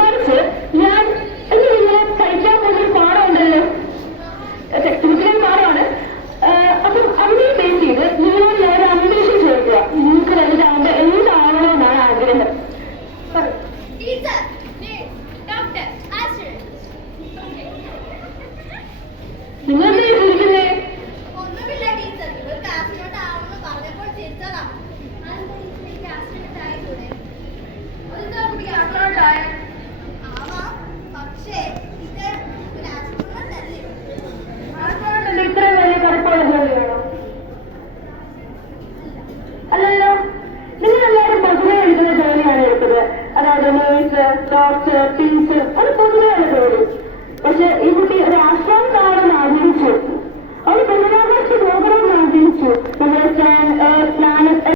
മറിച്ച് ഞാൻ ഇങ്ങനെ കഴിക്കാൻ പോകുന്നൊരു പാഠമുണ്ടല്ലോ, ടെക്സ്റ്റ് ബുക്കിലെ പാഠമാണ്. അപ്പം അതിനെ ബേസ് ചെയ്ത് ഞാൻ ഒരു അംബീഷൻ ചോദിക്കുക, നിങ്ങൾക്ക് വലുതാവുമ്പോ എന്താവണമെന്നാണ് ആഗ്രഹം? നിങ്ങളെന്താ ചോദിക്കുന്നേ? ഇത്രയും വലിയ കടുപ്പമുള്ള ജോലിയാണോ? അല്ലല്ലോ, നിങ്ങളെല്ലാവരും പൊതുവെ എടുക്കുന്ന ജോലിയാണ് എടുത്തത്. അതായത് നേഴ്സ്, ഡോക്ടർ, ടീച്ചർ, അത് പൊതുവെയുള്ള ജോലി. പക്ഷെ ഈ കുട്ടി ഒരു ആശ്രമം കാണാൻ ആഗ്രഹിച്ചു, അവൾ ബഹിരാകാശത്ത് പോകണമെന്ന് ആഗ്രഹിച്ചു.